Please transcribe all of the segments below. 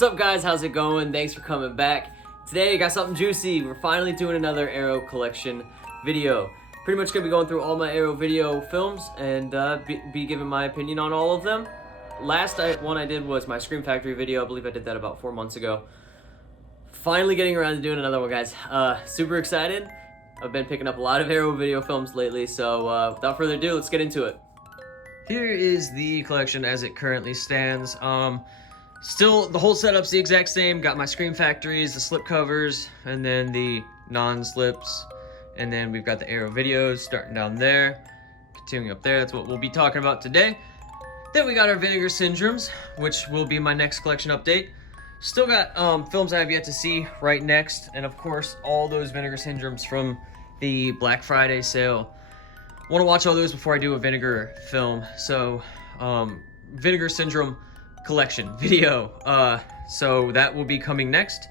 What's up, guys? How's it going? Thanks for coming back. Today I got something juicy. We're finally doing another Arrow collection video. Pretty much gonna be going through all my Arrow video films and be giving my opinion on all of them. Last one I did was my Scream Factory video. I believe I did that about 4 months ago. Finally getting around to doing another one, guys. Super excited. I've been picking up a lot of Arrow video films lately, so without further ado, let's get into it. Here is the collection as it currently stands. Still, the whole setup's the exact same. Got my Scream Factories, the slipcovers, and then the non-slips. And then we've got the Arrow videos starting down there. Continuing up there, that's what we'll be talking about today. Then we got our Vinegar Syndromes, which will be my next collection update. Still got films I have yet to see right next. And of course, all those Vinegar Syndromes from the Black Friday sale. Want to watch all those before I do a Vinegar film. So, Vinegar Syndrome collection video. So that will be coming next.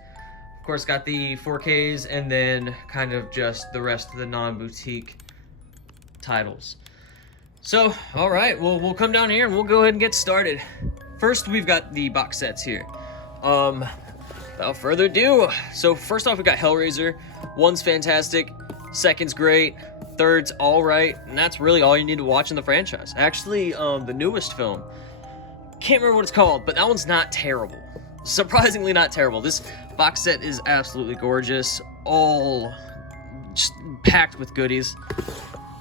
Of course, got the 4Ks and then kind of just the rest of the non-boutique titles. So, all right, we'll come down here and we'll go ahead and get started. First, we've got the box sets here. Without further ado, so first off, we got Hellraiser. One's fantastic, second's great, third's all right, and that's really all you need to watch in the franchise. Actually, the newest film, can't remember what it's called, but that one's not terrible. Surprisingly not terrible. This box set is absolutely gorgeous, all just packed with goodies.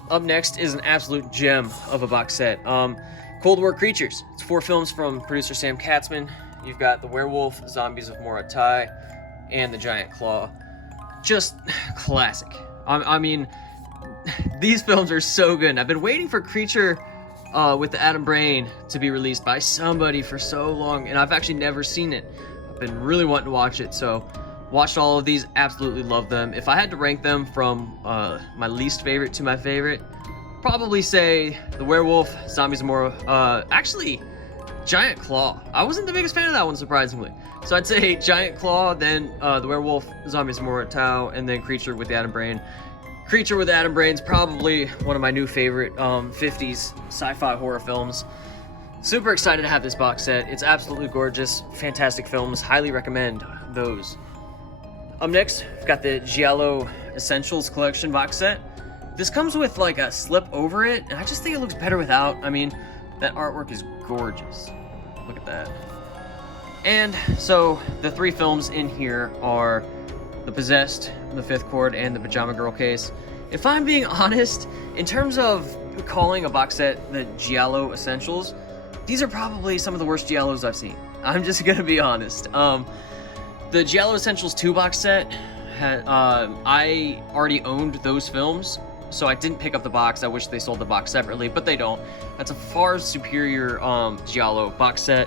Up next is an absolute gem of a box set. Cold War Creatures. It's 4 films from producer Sam Katzman. You've got The Werewolf, Zombies of Moratai, and The Giant Claw. Just classic. I mean, these films are so good. I've been waiting for Creature with the Adam Brain to be released by somebody for so long, and I've actually never seen it. I've been really wanting to watch it, so watched all of these, absolutely love them. If I had to rank them from my least favorite to my favorite, probably say The Werewolf, Zombies of Moratai, actually Giant Claw. I wasn't the biggest fan of that one, surprisingly. So I'd say Giant Claw, then The Werewolf, Zombies of Moratai, and then Creature with the Adam Brain. Creature with Adam Brain's probably one of my new favorite 50s sci-fi horror films. Super excited to have this box set. It's absolutely gorgeous, fantastic films. Highly recommend those. Up next, we've got the Giallo Essentials Collection box set. This comes with like a slip over it, and I just think it looks better without. I mean, that artwork is gorgeous. Look at that. And so the 3 films in here are The Possessed, The Fifth Chord, and The Pajama Girl Case. If I'm being honest, in terms of calling a box set the Giallo Essentials, these are probably some of the worst Giallos I've seen. I'm just gonna be honest. The Giallo Essentials 2 box set, I already owned those films, so I didn't pick up the box. I wish they sold the box separately, but they don't. That's a far superior Giallo box set.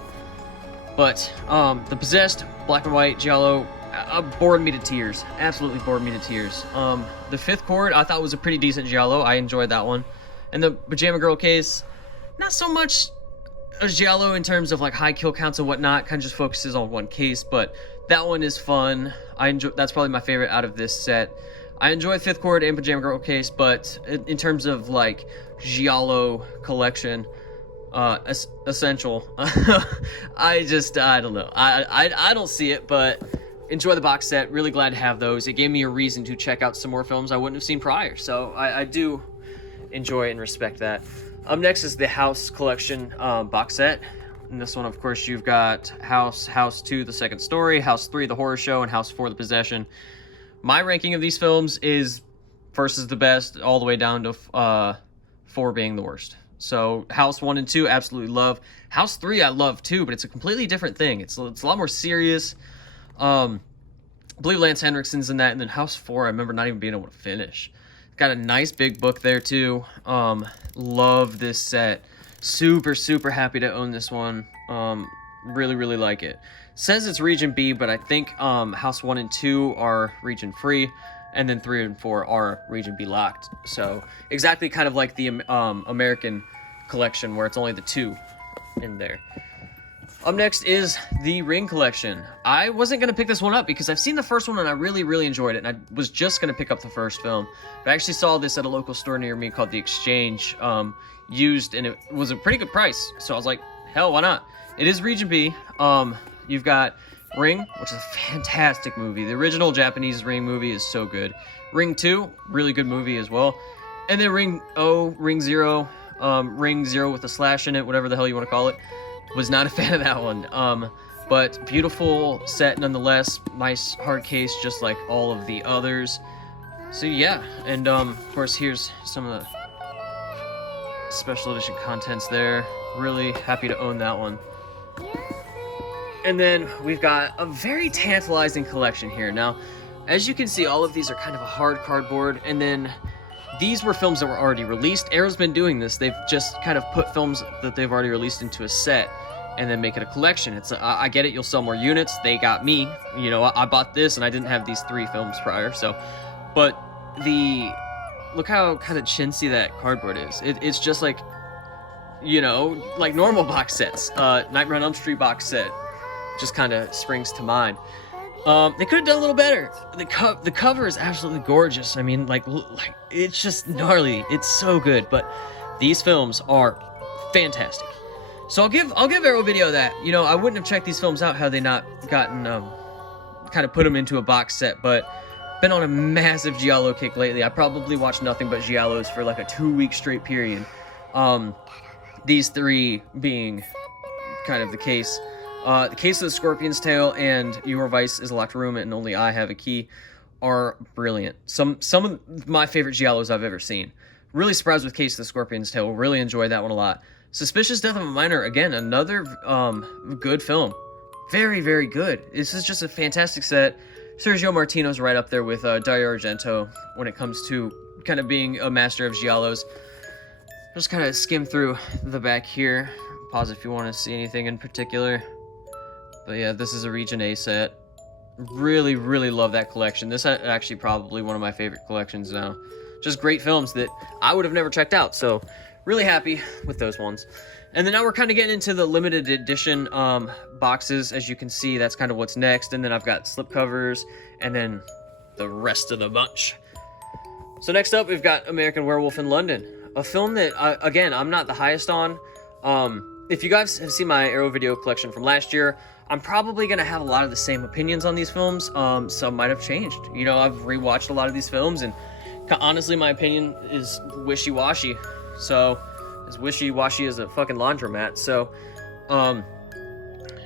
But The Possessed, black and white Giallo, bored me to tears. Absolutely bored me to tears. The Fifth Chord, I thought was a pretty decent Giallo. I enjoyed that one. And the Pajama Girl Case, not so much a Giallo in terms of like high kill counts and whatnot. Kind of just focuses on one case, but that one is fun. That's probably my favorite out of this set. I enjoy Fifth Chord and Pajama Girl Case, but in terms of like Giallo collection, essential, I don't know. I don't see it, but enjoy the box set. Really glad to have those. It gave me a reason to check out some more films I wouldn't have seen prior, so I do enjoy and respect that. Up next is the House Collection box set. In this one, of course, you've got House 2, The Second Story, House 3, The Horror Show, and House 4, The Possession. My ranking of these films is first is the best, all the way down to 4 being the worst. So House 1 and 2, absolutely love. House 3, I love too, but it's a completely different thing. It's a lot more serious. I believe Lance Henriksen's in that, and then House 4, I remember not even being able to finish. Got a nice big book there too. Love this set. Super, super happy to own this one. Really, really like it. Says it's Region B, but I think House 1 and 2 are Region Free, and then 3 and 4 are Region B locked. So exactly kind of like the American collection where it's only the 2 in there. Up next is the Ring Collection. I wasn't going to pick this one up because I've seen the first one and I really, really enjoyed it. And I was just going to pick up the first film. But I actually saw this at a local store near me called The Exchange, used, and it was a pretty good price. So I was like, hell, why not? It is Region B. You've got Ring, which is a fantastic movie. The original Japanese Ring movie is so good. Ring 2, really good movie as well. And then Ring Zero with a slash in it, whatever the hell you want to call it. Was not a fan of that one. But beautiful set nonetheless. Nice hard case, just like all of the others. So yeah, and of course here's some of the special edition contents there. Really happy to own that one. And then we've got a very tantalizing collection here. Now, as you can see, all of these are kind of a hard cardboard, and then these were films that were already released. Arrow's been doing this. They've just kind of put films that they've already released into a set and then make it a collection. It's I get it, you'll sell more units. They got me. You know, I bought this and I didn't have these 3 films prior, so. But look how kind of chintzy that cardboard is. It's just like, you know, like normal box sets. Nightmare on Elm Street box set just kind of springs to mind. They could have done a little better. The cover is absolutely gorgeous. I mean, like it's just gnarly. It's so good. But these films are fantastic. So I'll give Arrow Video that. You know, I wouldn't have checked these films out had they not gotten kind of put them into a box set. But been on a massive Giallo kick lately. I probably watched nothing but Giallos for like a 2-week straight period. These 3 being kind of the case. The Case of the Scorpion's Tail and Your Vice is a Locked Room and Only I Have a Key are brilliant. Some of my favorite Giallos I've ever seen. Really surprised with Case of the Scorpion's Tail. Really enjoyed that one a lot. Suspicious Death of a Minor, again, another good film. Very, very good. This is just a fantastic set. Sergio Martino's right up there with Dario Argento when it comes to kind of being a master of Giallos. Just kind of skim through the back here. Pause if you want to see anything in particular. But yeah, this is a Region A set. Really, really love that collection. This is actually probably one of my favorite collections now. Just great films that I would have never checked out. So really happy with those ones. And then now we're kind of getting into the limited edition boxes. As you can see, that's kind of what's next. And then I've got slipcovers and then the rest of the bunch. So next up, we've got American Werewolf in London. A film that, again, I'm not the highest on. If you guys have seen my Arrow Video collection from last year, I'm probably going to have a lot of the same opinions on these films. Some might have changed. You know, I've rewatched a lot of these films, and honestly, my opinion is wishy-washy. So, as wishy-washy as a fucking laundromat. So,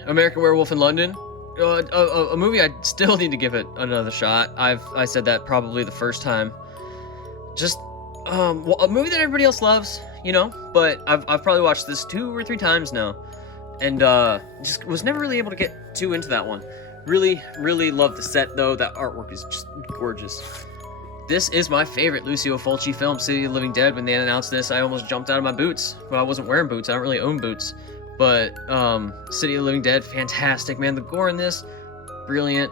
American Werewolf in London, a movie I still need to give it another shot. I said that probably the first time. Just, well, a movie that everybody else loves, you know, but I've probably watched this 2 or 3 times now. And just was never really able to get too into that one. Really, really love the set, though. That artwork is just gorgeous. This is my favorite Lucio Fulci film, City of the Living Dead. When they announced this, I almost jumped out of my boots. Well, I wasn't wearing boots. I don't really own boots. But City of the Living Dead, fantastic, man. The gore in this, brilliant.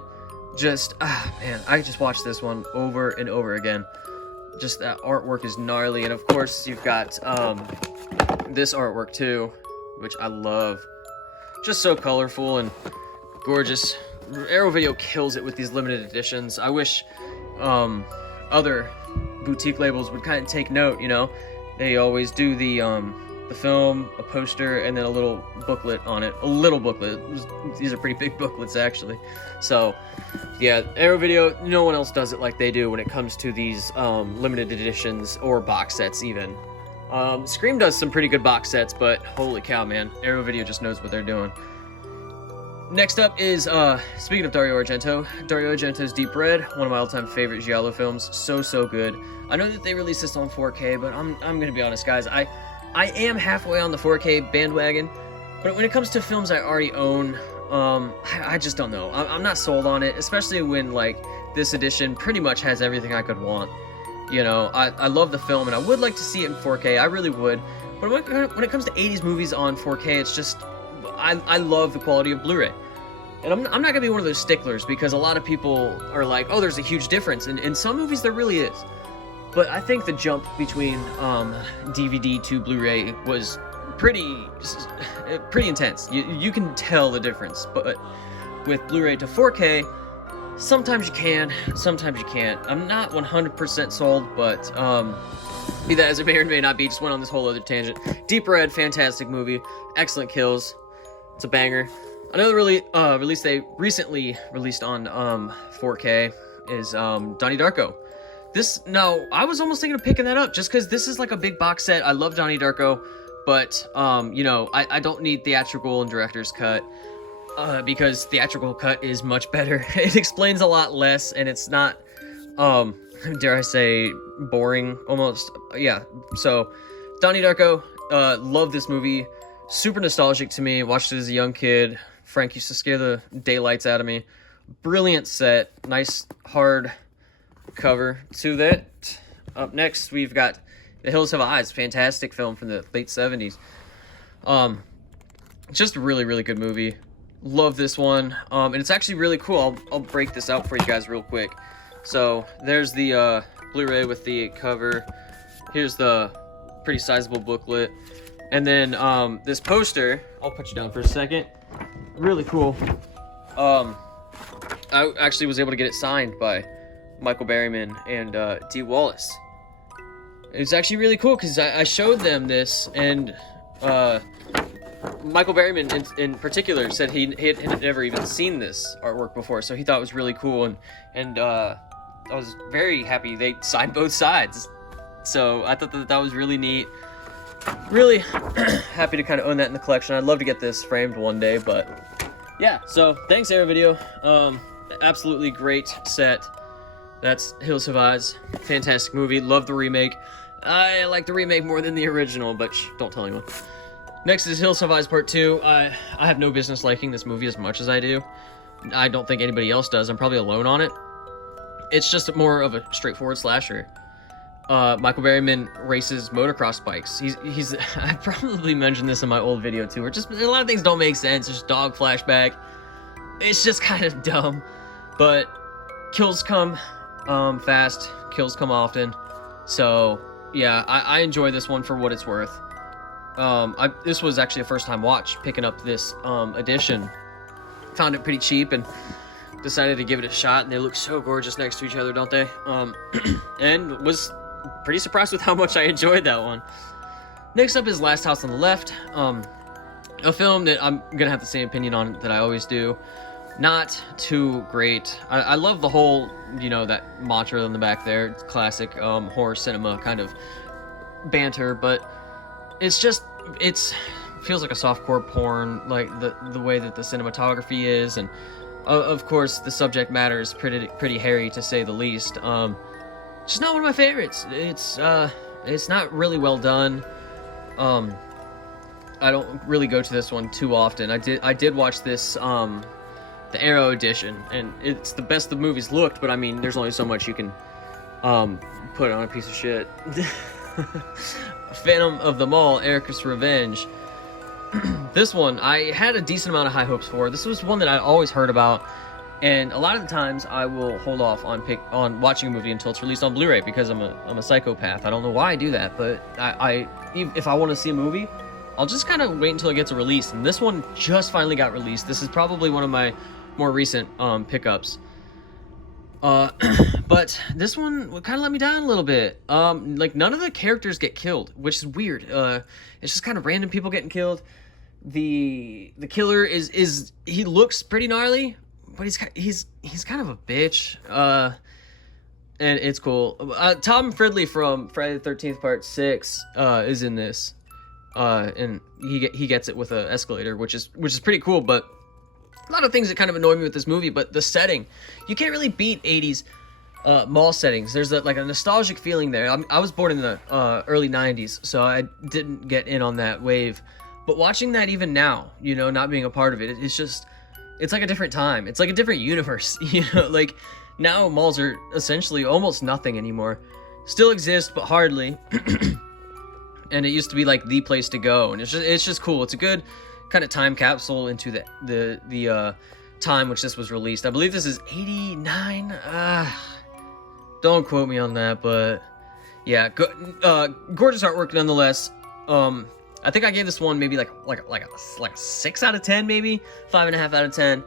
Just, man, I just watched this one over and over again. Just that artwork is gnarly. And, of course, you've got this artwork, too, which I love. Just so colorful and gorgeous. Arrow Video kills it with these limited editions. I wish other boutique labels would kind of take note, you know. They always do the film, a poster, and then a little booklet on it. A little booklet. These are pretty big booklets, actually. So, yeah, Arrow Video, no one else does it like they do when it comes to these limited editions or box sets, even. Scream does some pretty good box sets, but holy cow, man. Arrow Video just knows what they're doing. Next up is, speaking of Dario Argento's Deep Red, one of my all-time favorite Giallo films. So good. I know that they released this on 4K, but I'm gonna be honest, guys. I am halfway on the 4K bandwagon, but when it comes to films I already own, I just don't know. I'm not sold on it, especially when, like, this edition pretty much has everything I could want. You know, I love the film, and I would like to see it in 4K. I really would. But when it comes to 80s movies on 4K, it's just, I love the quality of Blu-ray. And I'm not going to be one of those sticklers, because a lot of people are like, oh, there's a huge difference. And in some movies, there really is. But I think the jump between DVD to Blu-ray was pretty intense. You can tell the difference. But with Blu-ray to 4K, sometimes you can, sometimes you can't. I'm not 100% sold, but be that as it may or may not be, just went on this whole other tangent. Deep Red, fantastic movie, excellent kills. It's a banger. Another release they recently released on 4K is Donnie Darko. Now, I was almost thinking of picking that up just because this is like a big box set. I love Donnie Darko, but you know, I don't need theatrical and director's cut because theatrical cut is much better. It explains a lot less, and it's not dare I say boring almost. Yeah, so Donnie Darko, love this movie. Super nostalgic to me. Watched it as a young kid. Frank used to scare the daylights out of me. Brilliant set. Nice hard cover to that. Up next, we've got The Hills Have Eyes. Fantastic film from the late 70s. Just a really, really good movie. Love this one. And it's actually really cool. I'll break this out for you guys real quick. So there's the Blu-ray with the cover. Here's the pretty sizable booklet. And then this poster, I'll put you down for a second. Really cool. I actually was able to get it signed by Michael Berryman and Dee Wallace. It's actually really cool because I showed them this, and Michael Berryman in particular said he had never even seen this artwork before, so he thought it was really cool, and I was very happy they signed both sides. So I thought that was really neat. Really happy to kind of own that in the collection. I'd love to get this framed one day, but yeah. So thanks, Arrow Video. Absolutely great set. That's Hills Have Eyes. Fantastic movie. Love the remake. I like the remake more than the original, but don't tell anyone. Next is Hills Have Eyes Part 2. I have no business liking this movie as much as I do. I don't think anybody else does. I'm probably alone on it. It's just more of a straightforward slasher. Michael Berryman races motocross bikes. He's I probably mentioned this in my old video too, where just a lot of things don't make sense. There's dog flashback. It's just kind of dumb. But kills come fast, kills come often. So yeah, I enjoy this one for what it's worth. This was actually a first time watch, picking up this edition. Found it pretty cheap and decided to give it a shot, and they look so gorgeous next to each other, don't they? And was pretty surprised with how much I enjoyed that one. Next up is Last House on the Left, a film that I'm gonna have the same opinion on that I always do. Not too great. I love the whole, you know, that mantra on the back there. It's classic horror cinema kind of banter, but it's feels like a softcore porn, like the way that the cinematography is, and of course the subject matter is pretty hairy to say the least. Just not one of my favorites. It's not really well done. I don't really go to this one too often. I did watch this the Arrow edition, and it's the best the movies looked, but I mean, there's only so much you can put on a piece of shit. Phantom of the Mall, Erica's Revenge. This one I had a decent amount of high hopes for. This was one that I always heard about, and a lot of the times I will hold off on watching a movie until it's released on Blu-ray because I'm a psychopath. I don't know why I do that, but if I want to see a movie, I'll just kind of wait until it gets released. And this one just finally got released. This is probably one of my more recent pickups. But this one kind of let me down a little bit. Like, none of the characters get killed, which is weird. It's just kind of random people getting killed. The killer is he looks pretty gnarly, but he's kind of a bitch. And it's cool. Tom Fridley from Friday the 13th Part 6 is in this. And he gets it with an escalator, which is pretty cool. But a lot of things that kind of annoy me with this movie, but the setting, you can't really beat 80s mall settings. There's like a nostalgic feeling there. I was born in the early 90s, so I didn't get in on that wave. But watching that even now, you know, not being a part of it, it's like a different time. It's like a different universe, you know, like now malls are essentially almost nothing anymore. Still exist, but hardly. And it used to be like the place to go, and it's just cool. It's a good kind of time capsule into the time which this was released. I believe this is 89. Don't quote me on that, but yeah, gorgeous artwork nonetheless. I think I gave this one maybe like a 6 out of 10, maybe 5.5 out of 10.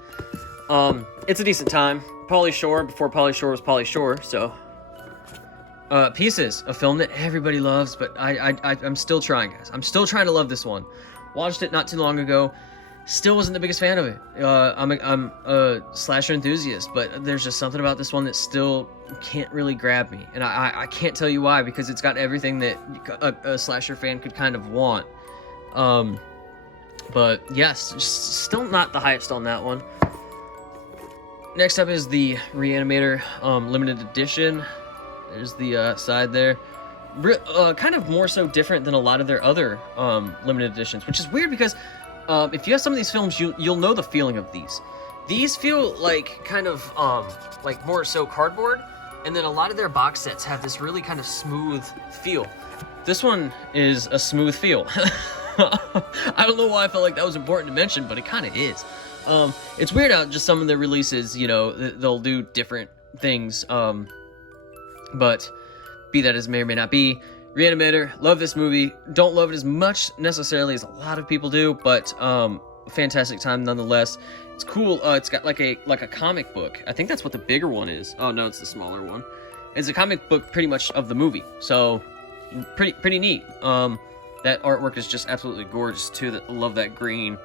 It's a decent time. Pauly Shore before Pauly Shore was Pauly Shore, so. Pieces, a film that everybody loves, but I'm still trying, guys. I'm still trying to love this one. Watched it not too long ago. Still wasn't the biggest fan of it. I'm a slasher enthusiast, but there's just something about this one that still can't really grab me. And I can't tell you why, because it's got everything that a slasher fan could kind of want. But yes, just still not the highest on that one. Next up is the Reanimator limited edition. There's the side there. Kind of more so different than a lot of their other limited editions, which is weird because if you have some of these films, you'll know the feeling of these. These feel like kind of like more so cardboard, and then a lot of their box sets have this really kind of smooth feel. This one is a smooth feel. I don't know why I felt like that was important to mention, but it kind of is. It's weird how just some of their releases, you know, they'll do different things, but be that as may or may not be. Reanimator, love this movie. Don't love it as much necessarily as a lot of people do, but fantastic time nonetheless. It's cool. It's got like a comic book. I think that's what the bigger one is. Oh no, it's the smaller one. It's a comic book pretty much of the movie, so pretty neat. That artwork is just absolutely gorgeous too. Love that green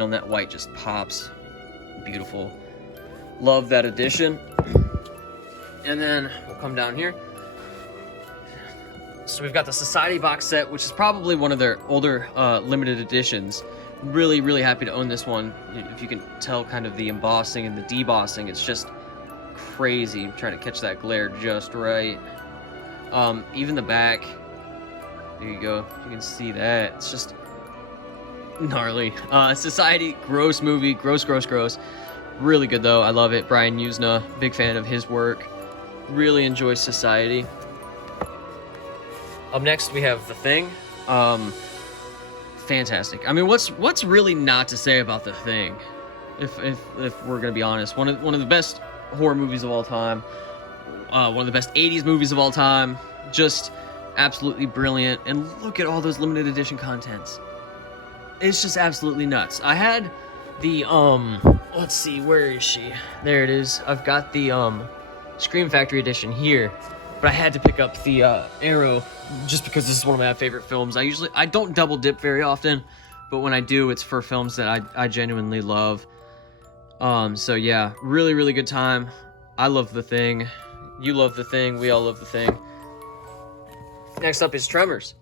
on that white just pops. Beautiful. Love that edition. And then we'll come down here. So we've got the Society box set, which is probably one of their older limited editions. Really, really happy to own this one. If you can tell kind of the embossing and the debossing, it's just crazy. I'm trying to catch that glare just right. Even the back, there you go. You can see that. It's just gnarly. Society, gross movie. Gross. Really good though. I love it. Brian Usna, big fan of his work. Really enjoy Society. Up next, we have The Thing. Fantastic. I mean, what's really not to say about The Thing? If we're gonna be honest, one of the best horror movies of all time. One of the best 80s movies of all time. Just absolutely brilliant. And look at all those limited edition contents. It's just absolutely nuts. I had the let's see, where is she? There it is. I've got the Scream Factory edition here. But I had to pick up the Arrow just because this is one of my favorite films. I don't double dip very often, but when I do, it's for films that I genuinely love. So yeah, really, really good time. I love The Thing. You love The Thing. We all love The Thing. Next up is Tremors.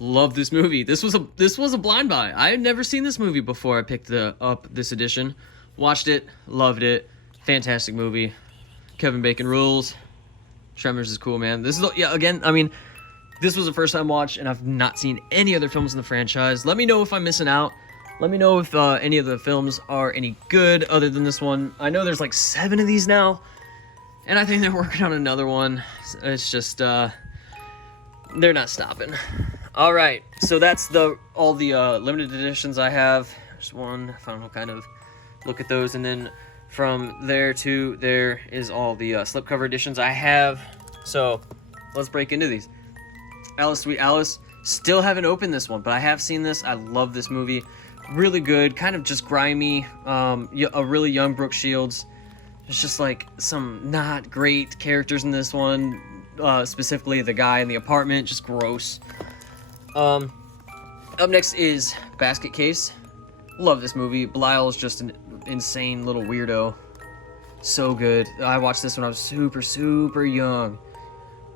Love this movie. This was a blind buy. I had never seen this movie before I picked up this edition. Watched it, loved it. Fantastic movie. Kevin Bacon rules. Tremors is cool, man. This is, yeah, again, I mean, this was a first time watch, and I've not seen any other films in the franchise. Let me know if I'm missing out. Let me know if any of the films are any good other than this one. I know there's like 7 of these now, and I think they're working on another one. It's just, they're not stopping. All right, so that's all the limited editions I have. There's one, I found kind of look at those, and then from there to there is all the slipcover editions I have. So let's break into these. Alice, Sweet Alice. Still haven't opened this one, but I have seen this. I love this movie. Really good. Kind of just grimy. A really young Brooke Shields. There's just like some not great characters in this one. Specifically the guy in the apartment. Just gross. Up next is Basket Case. Love this movie. Belial is just an insane little weirdo. So good. I watched this when I was super young.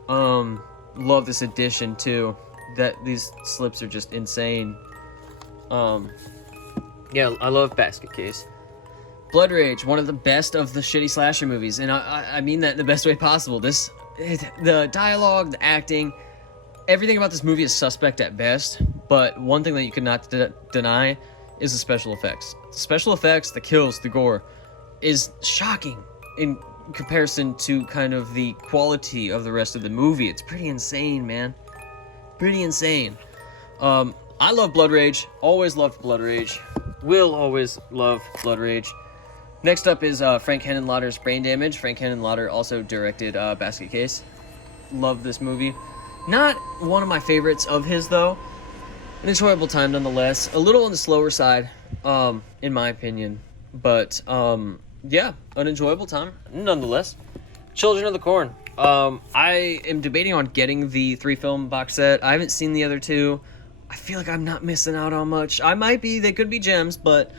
Love this edition too. These slips are just insane. Yeah, I love Basket Case. Blood Rage, one of the best of the shitty slasher movies, and I mean that in the best way possible. The dialogue, the acting, everything about this movie is suspect at best, but one thing that you could not deny is the special effects. The special effects, the kills, the gore is shocking in comparison to kind of the quality of the rest of the movie. It's pretty insane, man. Pretty insane. I love Blood Rage. Always loved Blood Rage. Will always love Blood Rage. Next up is Frank Henenlotter's Brain Damage. Frank Henenlotter also directed Basket Case. Love this movie. Not one of my favorites of his, though. An enjoyable time nonetheless. A little on the slower side, in my opinion. But, yeah, an enjoyable time nonetheless. Children of the Corn. I am debating on getting the 3-film box set. I haven't seen the other 2. I feel like I'm not missing out on much. I might be. They could be gems, but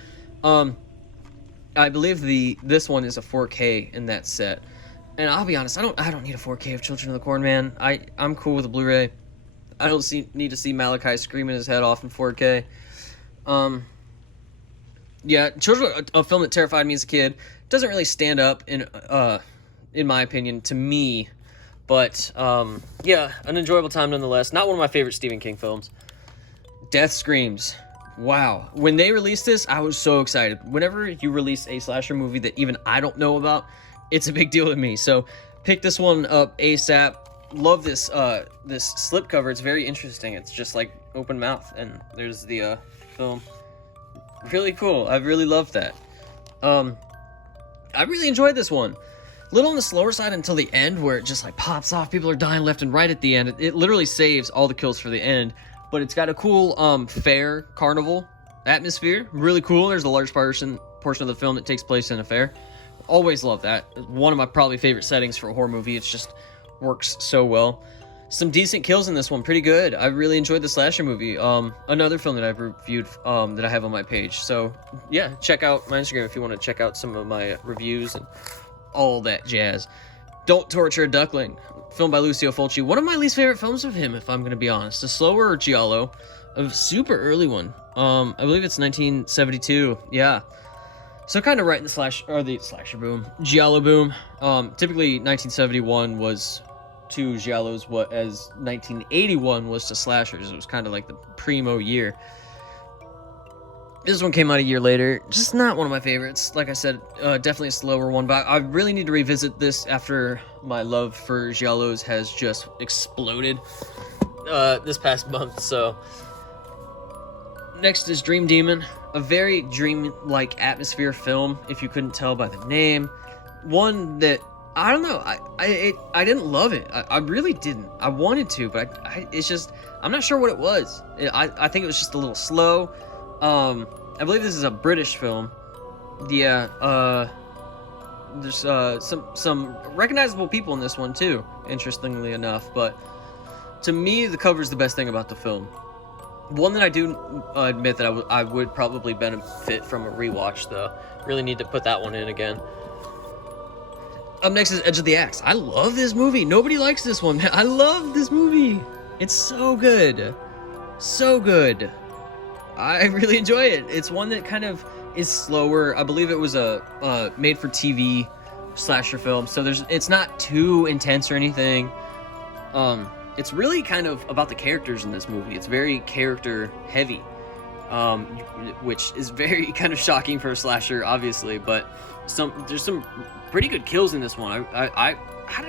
I believe this one is a 4K in that set. And I'll be honest, I don't need a 4K of Children of the Corn, man. I'm cool with a Blu-ray. I don't need to see Malachi screaming his head off in 4K. Yeah, a film that terrified me as a kid, doesn't really stand up in my opinion, to me. But yeah, an enjoyable time nonetheless. Not one of my favorite Stephen King films. Death Screams. Wow. When they released this, I was so excited. Whenever you release a slasher movie that even I don't know about, it's a big deal to me. So pick this one up ASAP. Love this this slipcover. It's very interesting. It's just like open mouth, and there's the film. Really cool. I really loved that. I really enjoyed this one. A little on the slower side until the end, where it just like pops off. People are dying left and right at the end. It literally saves all the kills for the end. But it's got a cool fair carnival atmosphere. Really cool. There's a large portion of the film that takes place in a fair. Always love that. One of my probably favorite settings for a horror movie. It just works so well. Some decent kills in this one. Pretty good. I really enjoyed the slasher movie. Another film that I've reviewed that I have on my page. So yeah, check out my Instagram if you want to check out some of my reviews and all that jazz. Don't Torture a Duckling, film by Lucio Fulci. One of my least favorite films of him, if I'm going to be honest. A slower Giallo, a super early one. I believe it's 1972. Yeah. So kind of right in the slasher boom, Giallo boom. Typically 1971 was to Giallos what as 1981 was to slashers. It was kind of like the primo year. This one came out a year later. Just not one of my favorites. Like I said, definitely a slower one. But I really need to revisit this after my love for Giallos has just exploded this past month. So next is Dream Demon, a very dream-like atmosphere film. If you couldn't tell by the name, one that I don't know. I didn't love it. I really didn't. I wanted to, but it's just I'm not sure what it was. I think it was just a little slow. I believe this is a British film. Yeah, there's some recognizable people in this one too, interestingly enough, but to me the cover's the best thing about the film. One that I do admit that I would probably benefit from a rewatch though. Really need to put that one in again. Up next is Edge of the Axe. I love this movie. Nobody likes this one, man. I love this movie. It's so good. So good. I really enjoy it. It's one that kind of is slower. I believe it was a made-for-TV slasher film, so it's not too intense or anything. It's really kind of about the characters in this movie. It's very character-heavy, which is very kind of shocking for a slasher, obviously. But there's some pretty good kills in this one. I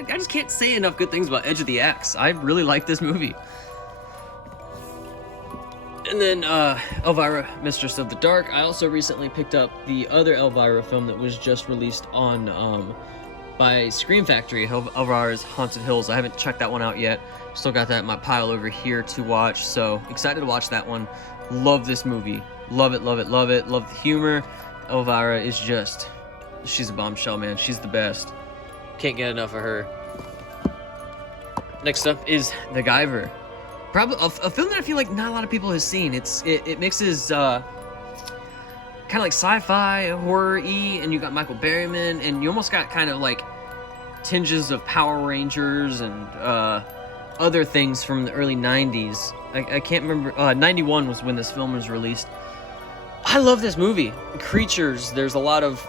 just can't say enough good things about Edge of the Axe. I really like this movie. And then Elvira, Mistress of the Dark. I also recently picked up the other Elvira film that was just released on by Scream Factory, Elvira's Haunted Hills. I haven't checked that one out yet. Still got that in my pile over here to watch, so excited to watch that one. Love this movie. Love it, love it, love it. Love the humor. Elvira is just, she's a bombshell, man. She's the best. Can't get enough of her. Next up is The Guyver. Probably a film that I feel like not a lot of people have seen. It mixes kind of like sci-fi, horror-y, and you got Michael Berryman, and you almost got kind of like tinges of Power Rangers and other things from the early 90s. I can't remember. 91 was when this film was released. I love this movie. Creatures. There's a lot of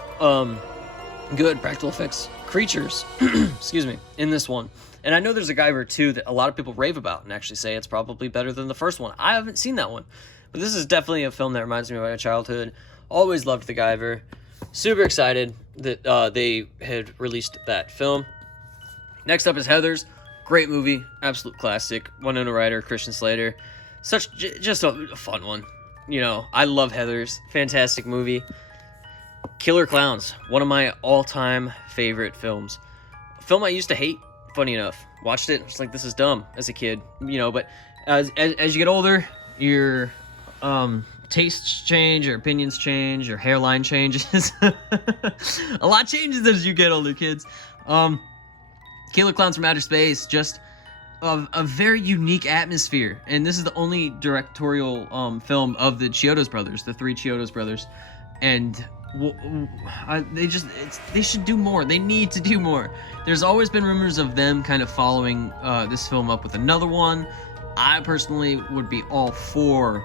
good practical effects creatures, excuse me, in this one. And I know there's a Guyver 2 that a lot of people rave about and actually say it's probably better than the first one. I haven't seen that one. But this is definitely a film that reminds me of my childhood. Always loved The Guyver. Super excited that they had released that film. Next up is Heathers. Great movie. Absolute classic. Winona Ryder, Christian Slater. Just a fun one. You know, I love Heathers. Fantastic movie. Killer Clowns. One of my all-time favorite films. A film I used to hate. Funny enough, watched it, was like, this is dumb as a kid, you know, but as you get older, your tastes change, your opinions change, your hairline changes. A lot changes as you get older, kids. Killer Clowns from Outer Space, just a very unique atmosphere, and this is the only directorial film of the Chiodos brothers, the three Chiodos brothers, and they should do more. They need to do more. There's always been rumors of them kind of following this film up with another one. I personally would be all for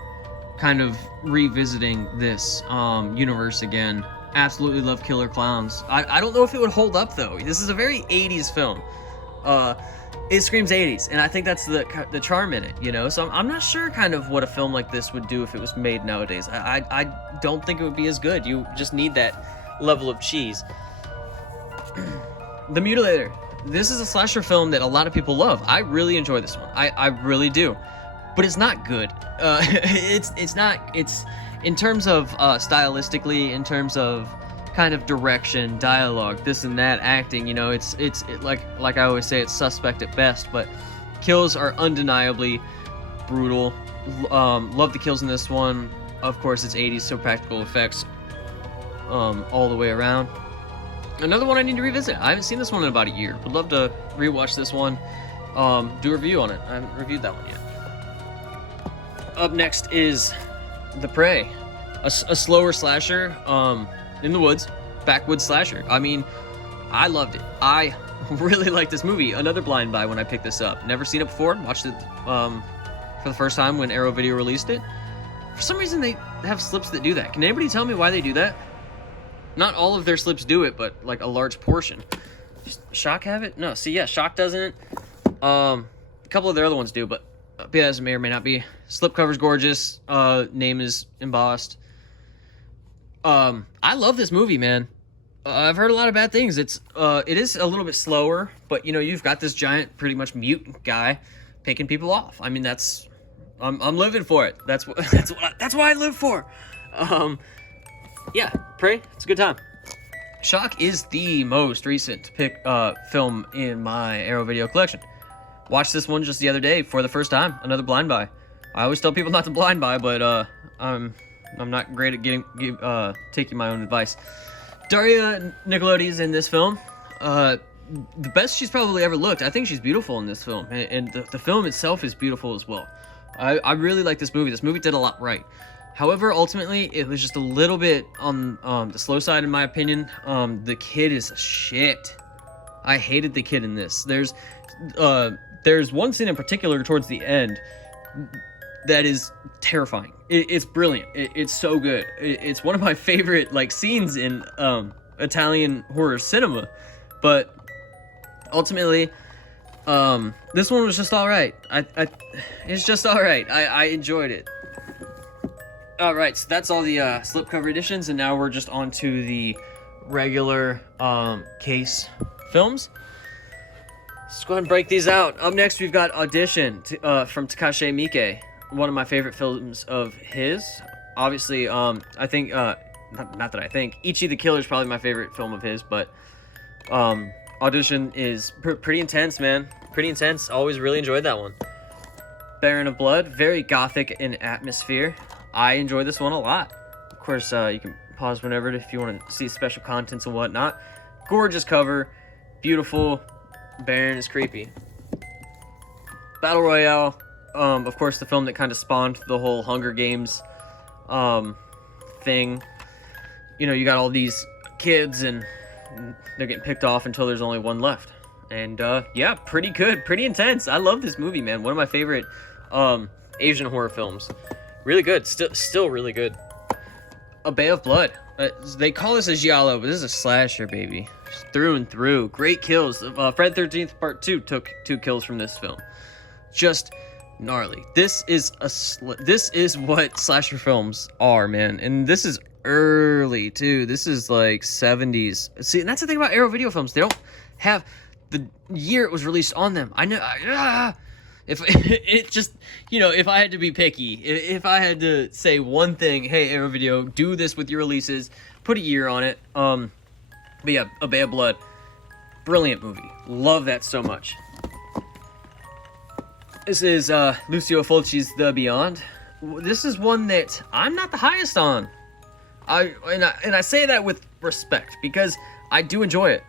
kind of revisiting this universe again. Absolutely love Killer Clowns. I don't know if it would hold up though. This is a very 80s film. It screams 80s, and I think that's the charm in it, you know? So I'm not sure kind of what a film like this would do if it was made nowadays. I don't think it would be as good. You just need that level of cheese. The Mutilator. This is a slasher film that a lot of people love. I really enjoy this one. I really do. But it's not good. It's in terms of stylistically, in terms of kind of direction, dialogue, this and that, acting, you know, it's like I always say, it's suspect at best, but kills are undeniably brutal. Love the kills in this one. Of course, it's 80s, so practical effects all the way around. Another one I need to revisit. I haven't seen this one in about a year. Would love to rewatch this one, do a review on it. I haven't reviewed that one yet. Up next is The Prey, a slower slasher, in the woods, backwoods slasher. I mean, I loved it. I really liked this movie. Another blind buy when I picked this up. Never seen it before. Watched it for the first time when Arrow Video released it. For some reason, they have slips that do that. Can anybody tell me why they do that? Not all of their slips do it, but like a large portion. Shock have it? No. See, yeah, Shock doesn't. A couple of their other ones do, but yeah, as may or may not be. Slipcover's gorgeous. Name is embossed. I love this movie, man. I've heard a lot of bad things. It is a little bit slower, but you know, you've got this giant, pretty much mutant guy picking people off. I mean, I'm living for it. That's why I live for. Yeah, Prey. It's a good time. Shock is the most recent film in my Arrow Video collection. Watched this one just the other day for the first time. Another blind buy. I always tell people not to blind buy, but I'm not great at taking my own advice. Daria Nicolodi's in this film. The best she's probably ever looked. I think she's beautiful in this film, and the film itself is beautiful as well. I really like this movie. This movie did a lot right. However, ultimately, it was just a little bit on the slow side, in my opinion. The kid is shit. I hated the kid in this. There's one scene in particular towards the end that is terrifying. It's brilliant. It's so good. It's one of my favorite scenes in Italian horror cinema. But ultimately, this one was just all right. It's just all right. I enjoyed it. All right, so that's all the slipcover editions, and now we're just on to the regular case films. Let's go ahead and break these out. Up next, we've got Audition from Takashi Miike, one of my favorite films of his. Obviously, I think, not that I think, Ichi the Killer is probably my favorite film of his, but Audition is pretty intense, man. Pretty intense. Always really enjoyed that one. Baron of Blood, very gothic in atmosphere. I enjoy this one a lot. Of course, you can pause whenever if you want to see special contents and whatnot. Gorgeous cover. Beautiful. Baron is creepy. Battle Royale. Of course, the film that kind of spawned the whole Hunger Games thing. You know, you got all these kids and they're getting picked off until there's only one left. And yeah, pretty good. Pretty intense. I love this movie, man. One of my favorite Asian horror films. Really good. Still really good. A Bay of Blood. They call this a Giallo, but this is a slasher, baby. Just through and through. Great kills. Friday the 13th Part 2 took 2 kills from this film. Just gnarly. This is what slasher films are, man. And this is early, too. This is like 70s. See, and that's the thing about Arrow Video films. They don't have the year it was released on them. I know... If it just, you know, if I had to be picky, if I had to say one thing, hey, Arrow Video, do this with your releases, put a year on it. But yeah, A Bay of Blood, brilliant movie. Love that so much. This is Lucio Fulci's The Beyond. This is one that I'm not the highest on. And I say that with respect because I do enjoy it.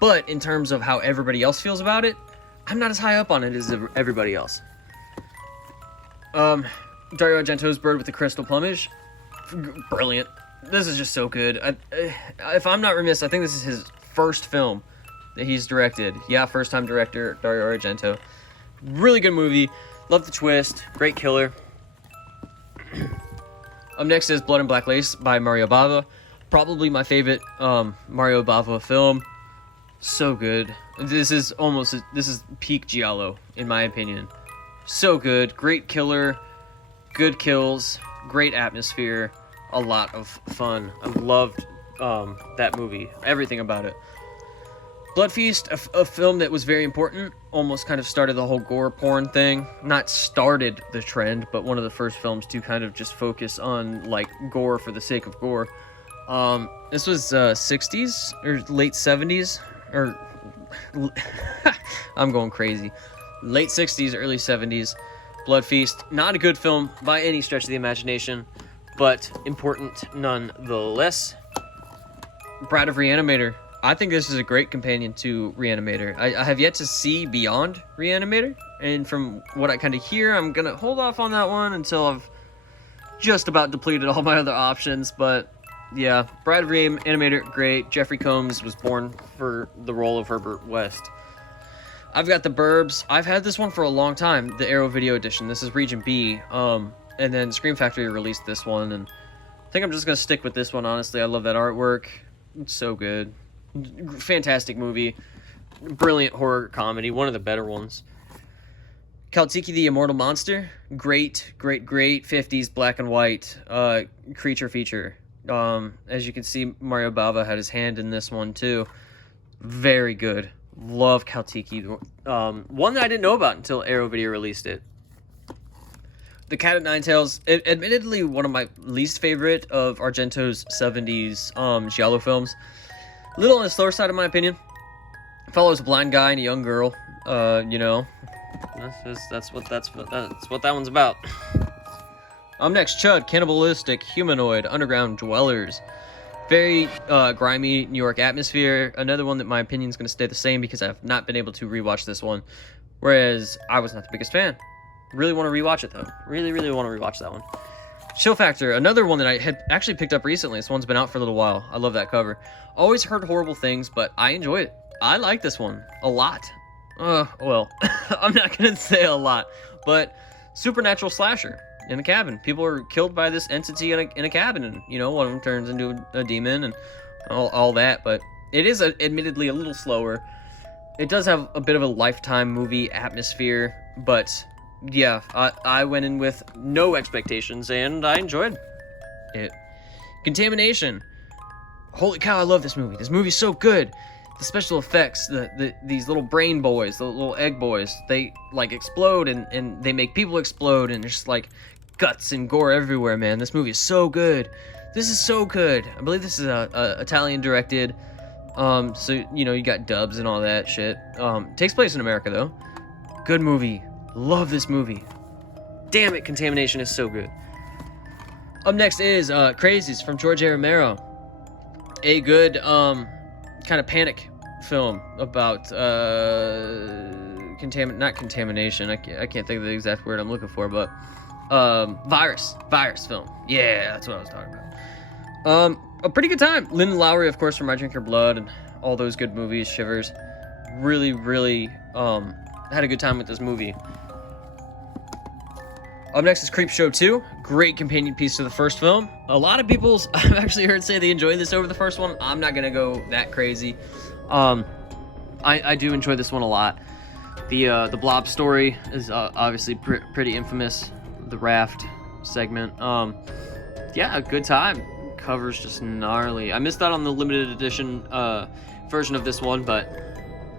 But in terms of how everybody else feels about it, I'm not as high up on it as everybody else. Dario Argento's Bird with the Crystal Plumage, brilliant. This is just so good. If I'm not remiss, I think this is his first film that he's directed. Yeah, first time director, Dario Argento. Really good movie. Love the twist. Great killer. Up next is Blood and Black Lace by Mario Bava. Probably my favorite Mario Bava film. So good. This is peak Giallo, in my opinion. So good. Great killer. Good kills. Great atmosphere. A lot of fun. I loved that movie. Everything about it. Blood Feast, a film that was very important. Almost kind of started the whole gore porn thing. Not started the trend, but one of the first films to kind of just focus on like gore for the sake of gore. This was 60s or late 70s or I'm going crazy. Late 60s, early 70s. Blood Feast, not a good film by any stretch of the imagination, but important nonetheless. Bride of Reanimator. I think this is a great companion to Reanimator. I have yet to see Beyond Reanimator, and from what I kind of hear, I'm going to hold off on that one until I've just about depleted all my other options, but yeah, Bride of Reanimator, great. Jeffrey Combs was born for the role of Herbert West. I've got The Burbs. I've had this one for a long time, the Arrow Video Edition. This is Region B, and then Scream Factory released this one, and I think I'm just going to stick with this one, honestly. I love that artwork. It's so good. Fantastic movie. Brilliant horror comedy. One of the better ones. Kaltiki the Immortal Monster. Great 50s black and white creature feature. As you can see, Mario Bava had his hand in this one too. Very good. Love Kaltiki. One that I didn't know about until Arrow Video released it. The Cat at Nine Tails. Admittedly, one of my least favorite of Argento's 70s Giallo films. A little on the slower side, in my opinion. Follows a blind guy and a young girl. You know, that's what that one's about. Next, Chud, Cannibalistic Humanoid Underground Dwellers. Very grimy New York atmosphere. Another one that my opinion is going to stay the same because I've not been able to rewatch this one. Whereas I was not the biggest fan. Really want to rewatch it though. Really want to rewatch that one. Chill Factor, another one that I had actually picked up recently. This one's been out for a little while. I love that cover. Always heard horrible things, but I enjoy it. I like this one a lot. Well, I'm not going to say a lot, but supernatural slasher in a cabin. People are killed by this entity in a cabin, and, you know, one of them turns into a demon and all that, but it is admittedly a little slower. It does have a bit of a Lifetime movie atmosphere, but yeah, I went in with no expectations, and I enjoyed it. Contamination. Holy cow, I love this movie. This movie's so good. The special effects, these little brain boys, the little egg boys, they like explode and they make people explode, and there's just like guts and gore everywhere, man. This movie is so good. This is so good. I believe this is a Italian directed. So, you know, you got dubs and all that shit. Takes place in America, though. Good movie. Love this movie. Damn it, Contamination is so good. Up next is Crazies from George A. Romero. A good kind of panic film about not contamination. I can't think of the exact word I'm looking for, but virus film. Yeah, that's what I was talking about. A pretty good time. Lyndon Lowry, of course, from I Drink Your Blood and all those good movies. Shivers. Really had a good time with this movie. Up next is Creepshow 2. Great companion piece to the first film. A lot of people I've actually heard say they enjoy this over the first one. I'm not gonna go that crazy. I do enjoy this one a lot. The Blob story is obviously pretty infamous. The raft segment. Yeah, a good time. Cover's just gnarly. I missed out on the limited edition version of this one, but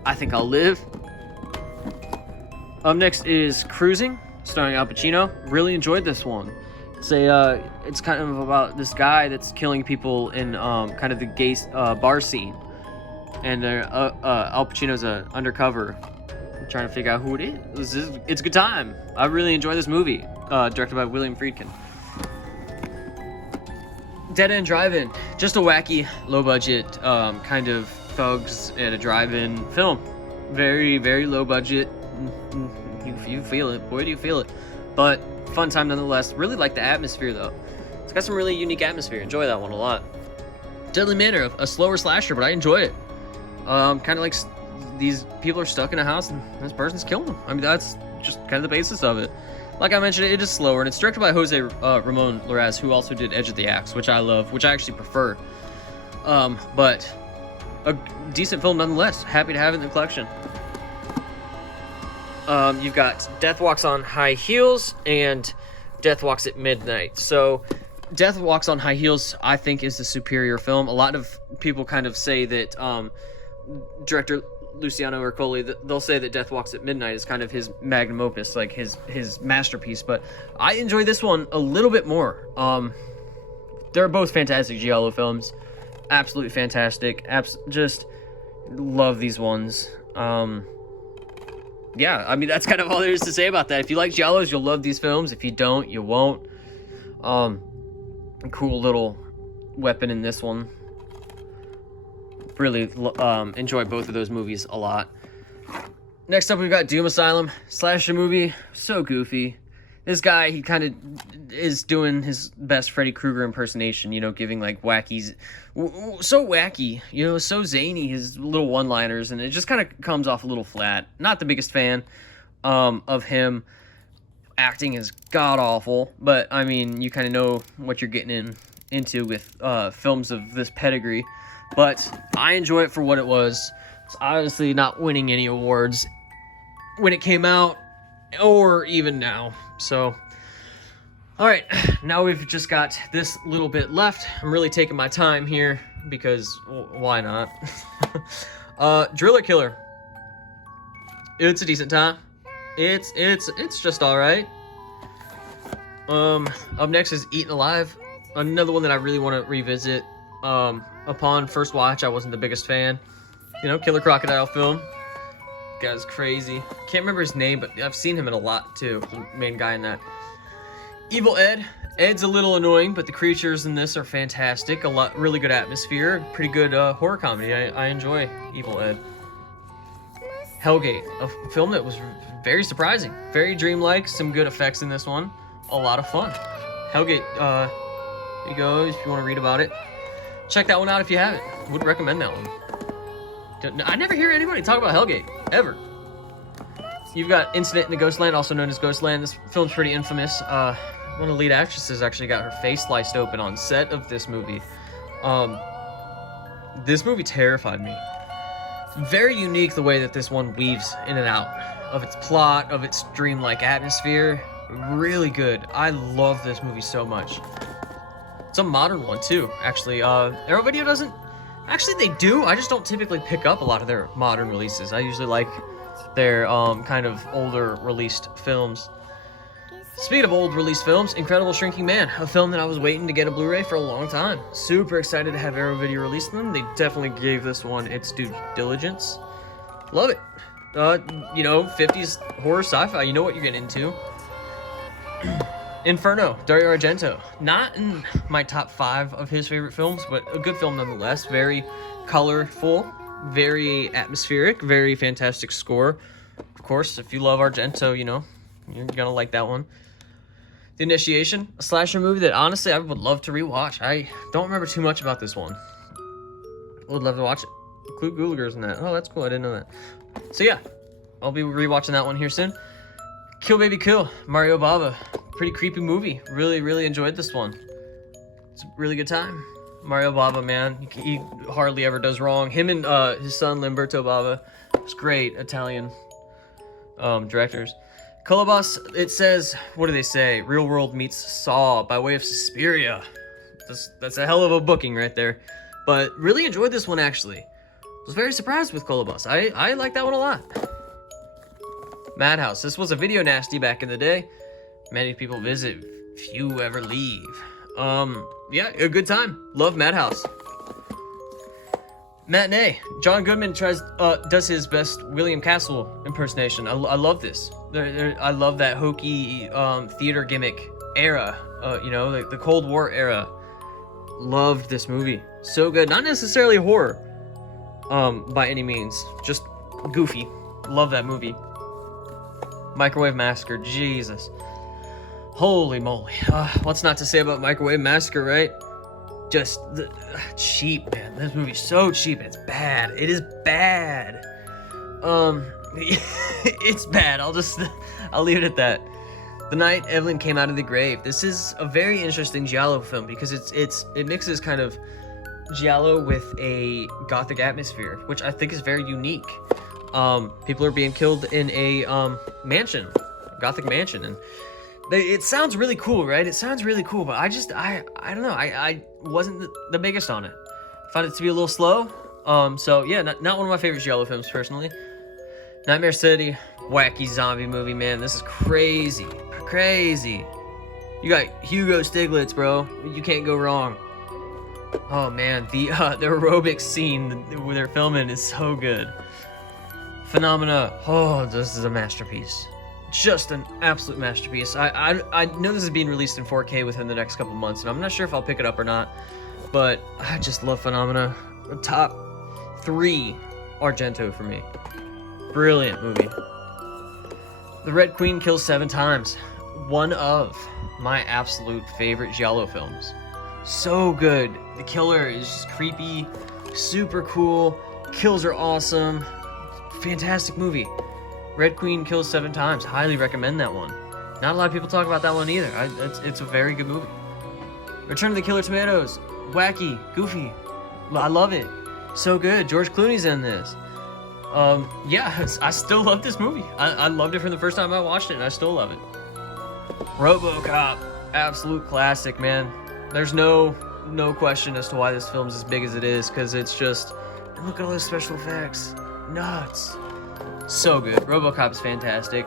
I think I'll live. Up next is Cruising, starring Al Pacino. Really enjoyed this one. It's kind of about this guy that's killing people in kind of the gay bar scene, and Al Pacino's undercover trying to figure out who it is. It's a good time. I really enjoy this movie. Directed by William Friedkin. Dead End Drive-In, just a wacky, low-budget kind of thugs at a drive-in film. Very, very low budget. You feel it. Boy, do you feel it. But fun time nonetheless. Really like the atmosphere, though. It's got some really unique atmosphere. Enjoy that one a lot. Deadly Manor, a slower slasher, but I enjoy it. Kind of like these people are stuck in a house and this person's killing them. I mean, that's just kind of the basis of it. Like I mentioned, it is slower, and it's directed by Jose Ramon Larraz, who also did Edge of the Axe, which I love, which I actually prefer. But a decent film nonetheless. Happy to have it in the collection. You've got Death Walks on High Heels and Death Walks at Midnight. So Death Walks on High Heels, I think, is the superior film. A lot of people kind of say that director Luciano Ercole, they'll say that Death Walks at Midnight is kind of his magnum opus, like his masterpiece. But I enjoy this one a little bit more. They're both fantastic Giallo films. Absolutely fantastic. Just love these ones. Yeah, I mean, that's kind of all there is to say about that. If you like Giallos, you'll love these films. If you don't, you won't. Cool little weapon in this one. Really enjoy both of those movies a lot. Next up, we've got Doom Asylum. Slasher movie. So goofy. This guy, he kind of is doing his best Freddy Krueger impersonation, you know, giving like wackies. So wacky, you know, so zany, his little one-liners, and it just kind of comes off a little flat. Not the biggest fan of him. Acting is god-awful, but, I mean, you kind of know what you're getting into with films of this pedigree. But I enjoy it for what it was. It's obviously not winning any awards when it came out, or even now. So, alright, now we've just got this little bit left. I'm really taking my time here, because why not? Driller Killer. It's a decent time. It's just alright. Up next is Eaten Alive. Another one that I really want to revisit. Upon first watch, I wasn't the biggest fan. You know, Killer Crocodile film. Guy's crazy. Can't remember his name, but I've seen him in a lot too. The main guy in that. Evil Ed. Ed's a little annoying, but the creatures in this are fantastic. Really good atmosphere. Pretty good horror comedy. I enjoy Evil Ed. Hellgate, a film that was very surprising. Very dreamlike. Some good effects in this one. A lot of fun. Hellgate, there you go, if you want to read about it. Check that one out if you haven't. Would recommend that one. I never hear anybody talk about Hellgate, ever. You've got Incident in the Ghostland, also known as Ghostland. This film's pretty infamous. One of the lead actresses actually got her face sliced open on set of this movie. This movie terrified me. It's very unique the way that this one weaves in and out of its plot, of its dreamlike atmosphere. Really good. I love this movie so much. It's a modern one too, actually. Arrow Video doesn't... Actually, they do. I just don't typically pick up a lot of their modern releases. I usually like their kind of older released films. Speaking of old released films, Incredible Shrinking Man, a film that I was waiting to get a Blu-ray for a long time. Super excited to have Arrow Video release them. They definitely gave this one its due diligence. Love it. You know, 50s horror sci-fi. You know what you're getting into. Inferno, Dario Argento. Not in my top 5 of his favorite films, but a good film nonetheless. Very colorful, very atmospheric, very fantastic score. Of course, if you love Argento, you know, you're gonna like that one. The Initiation, a slasher movie that honestly I would love to rewatch. I don't remember too much about this one. Would love to watch it. Clue Gulager's in that. Oh, that's cool. I didn't know that. So yeah, I'll be rewatching that one here soon. Kill Baby Kill, Mario Bava. Pretty creepy movie. Really enjoyed this one. It's a really good time. Mario Bava, man, he hardly ever does wrong. Him and his son Lamberto Bava, it's great Italian directors. Colobos, it says, what do they say? Real World meets Saw by way of Suspiria. That's a hell of a booking right there. But really enjoyed this one actually. Was very surprised with Colobos. I like that one a lot. Madhouse. This was a video nasty back in the day. Many people visit, few ever leave. Yeah, a good time. Love Madhouse. Matinee. John Goodman does his best William Castle impersonation. I love this. I love that hokey theater gimmick era. You know, the Cold War era. Loved this movie. So good. Not necessarily horror, by any means. Just goofy. Love that movie. Microwave Massacre, Jesus. Holy moly. What's not to say about Microwave Massacre, right? Just cheap, man. This movie's so cheap. It's bad. It is bad. It's bad. I'll leave it at that. The Night Evelyn Came Out of the Grave. This is a very interesting Giallo film because it mixes kind of Giallo with a gothic atmosphere, which I think is very unique. People are being killed in a mansion, a gothic mansion, and it sounds really cool, right? It sounds really cool, but I don't know. I wasn't the biggest on it. I found it to be a little slow. So yeah, not one of my favorite Giallo films personally. Nightmare City, wacky zombie movie, man. This is crazy. You got Hugo Stiglitz, bro. You can't go wrong. Oh man, the aerobics scene where they're filming is so good. Phenomena. Oh, this is a masterpiece. Just an absolute masterpiece. I know this is being released in 4K within the next couple months, and I'm not sure if I'll pick it up or not. But I just love Phenomena. Top 3 Argento for me. Brilliant movie. The Red Queen Kills 7 Times. One of my absolute favorite Giallo films. So good. The killer is just creepy, super cool. Kills are awesome. Fantastic movie. Red Queen Kills 7 Times. Highly recommend that one. Not a lot of people talk about that one either. It's a very good movie. Return of the Killer Tomatoes. Wacky, goofy. I love it. So good. George Clooney's in this. Yeah, I still love this movie. I loved it from the first time I watched it, and I still love it. RoboCop. Absolute classic, man. There's no question as to why this film's as big as it is, because it's just, look at all those special effects. Nuts. So good. RoboCop is fantastic.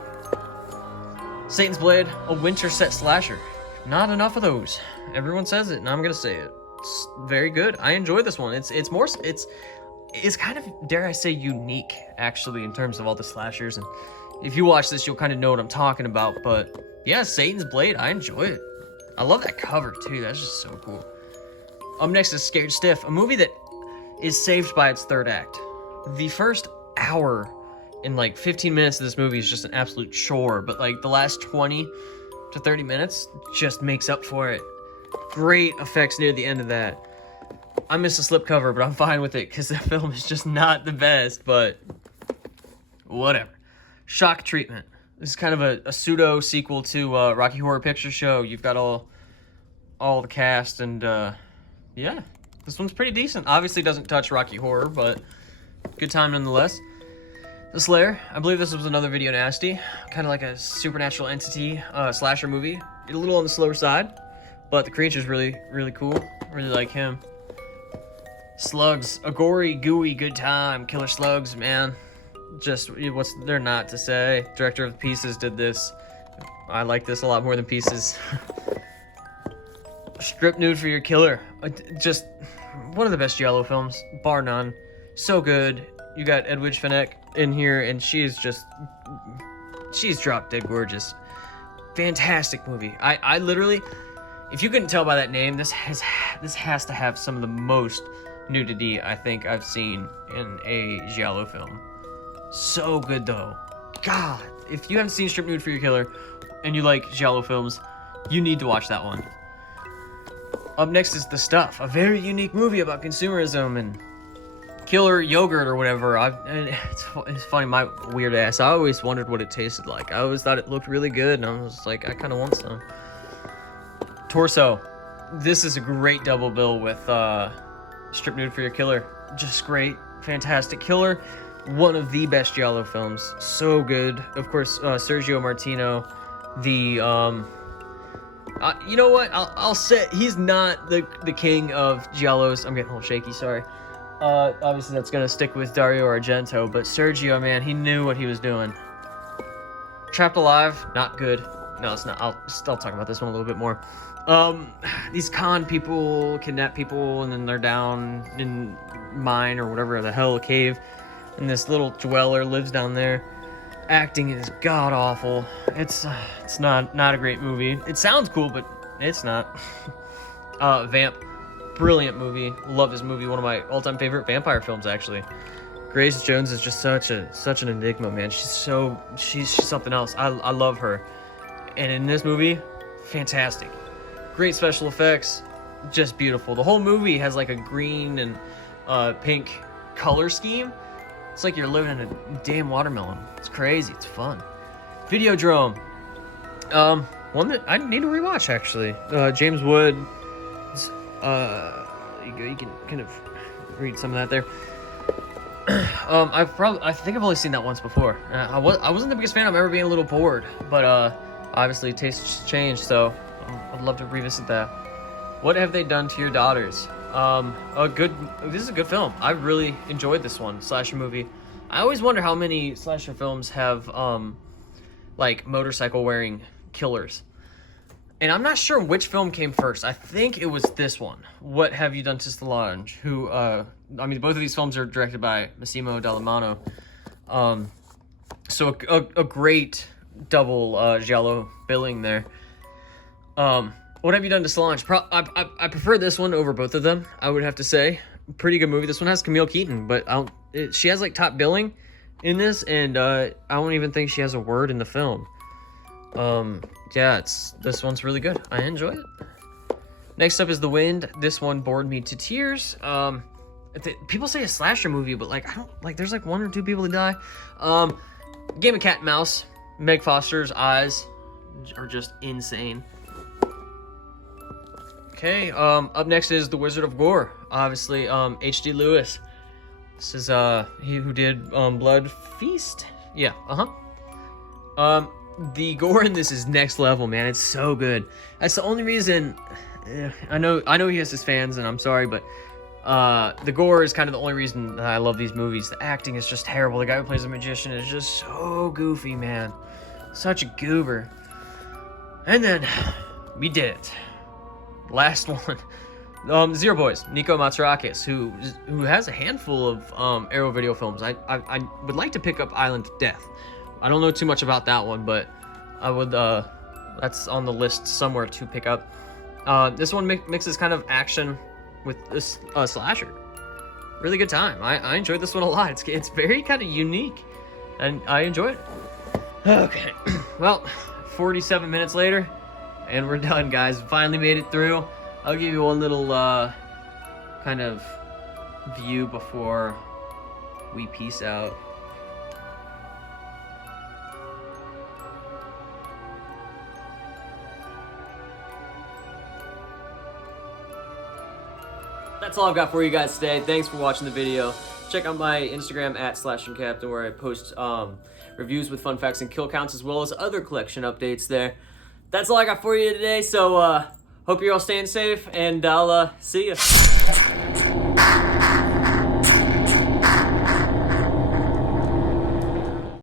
Satan's Blade, a winter set slasher. Not enough of those. Everyone says it, and I'm gonna say it. It's very good. I enjoy this one. It's kind of, dare I say, unique, actually, in terms of all the slashers. And if you watch this, you'll kind of know what I'm talking about. But yeah, Satan's Blade, I enjoy it. I love that cover, too. That's just so cool. Up next is Scared Stiff, a movie that is saved by its third act. The first hour and like 15 minutes of this movie is just an absolute chore, but like the last 20 to 30 minutes just makes up for it. Great effects near the end of that. I miss the slipcover, but I'm fine with it because the film is just not the best, but whatever. Shock Treatment. This is kind of a pseudo sequel to Rocky Horror Picture Show. You've got all the cast, and yeah, this one's pretty decent. Obviously doesn't touch Rocky Horror, but good time nonetheless. The Slayer. I believe this was another Video Nasty, kind of like a supernatural entity slasher movie. A little on the slower side, but the creature's really cool. Really like him. Slugs, a gory, gooey, good time. Killer slugs, man. Just, what's there not to say? Director of Pieces did this. I like this a lot more than Pieces. Strip Nude for Your Killer. Just one of the best Giallo films, bar none. So good. You got Edwidge Fenech in here, and she's drop dead gorgeous. Fantastic movie. I literally, if you couldn't tell by that name, this has to have some of the most nudity I think I've seen in a Giallo film. So good though. God, if you haven't seen Strip Nude for Your Killer and you like Giallo films, you need to watch that one. Up next is The Stuff, a very unique movie about consumerism and killer yogurt or whatever. It's funny, my weird ass, I always wondered what it tasted like. I always thought it looked really good, and I was like, I kind of want some. Torso. This is a great double bill with Strip Nude for Your Killer. Just great, fantastic killer. One of the best Giallo films. So good. Of course, Sergio Martino. You know what? I'll say he's not the king of Giallos. I'm getting a little shaky, sorry. Obviously that's gonna stick with Dario Argento, but Sergio, man, he knew what he was doing. Trapped Alive, not good. No, it's not. I'll talk about this one a little bit more. These con people kidnap people, and then they're down in mine or whatever the hell, a cave, and this little dweller lives down there. Acting is god awful. It's not a great movie. It sounds cool, but it's not. Vamp, brilliant movie. Love this movie. One of my all-time favorite vampire films, actually. Grace Jones is just such an enigma, man. She's something else. I love her. And in this movie, fantastic. Great special effects, just beautiful. The whole movie has like a green and pink color scheme. It's like you're living in a damn watermelon. It's crazy. It's fun. Videodrome. One that I need to rewatch actually. James Wood. You can kind of read some of that there. I think I've only seen that once before. I wasn't the biggest fan. I remember being a little bored, but obviously tastes changed, so I'd love to revisit that. What have they done to your daughters? This is a good film. I really enjoyed this one, slasher movie. I always wonder how many slasher films have like motorcycle wearing killers. And I'm not sure which film came first. I think it was this one. What Have You Done to Solange? Who, I mean, both of these films are directed by Massimo Dallamano. So a great double Giallo billing there. What Have You Done to Solange? I prefer this one over both of them, I would have to say. Pretty good movie. This one has Camille Keaton, but she has like top billing in this, and I don't even think she has a word in the film. Yeah, this one's really good. I enjoy it. Next up is The Wind. This one bored me to tears. People say a slasher movie, but like I don't like. There's like one or two people that die. Game of Cat and Mouse. Meg Foster's eyes are just insane. Okay. Up next is The Wizard of Gore. Obviously, H.D. Lewis. This is he who did Blood Feast. Yeah. The gore in this is next level, man. It's so good. That's the only reason. I know he has his fans, and I'm sorry, but the gore is kind of the only reason that I love these movies. The acting is just terrible. The guy who plays the magician is just so goofy, man. Such a goober. And then we did it. Last one. Zero Boys. Nico Matsurakis, who has a handful of Arrow video films. I would like to pick up Island of Death. I don't know too much about that one, but I would, that's on the list somewhere to pick up. This one mixes kind of action with this slasher. Really good time. I enjoyed this one a lot. It's very kind of unique, and I enjoy it. Okay, well, 47 minutes later, and we're done, guys. Finally made it through. I'll give you one little kind of view before we peace out. That's all I've got for you guys today. Thanks for watching the video. Check out my Instagram at Slashincaptain, where I post reviews with fun facts and kill counts, as well as other collection updates there. That's all I got for you today, so hope you're all staying safe, and I'll see you.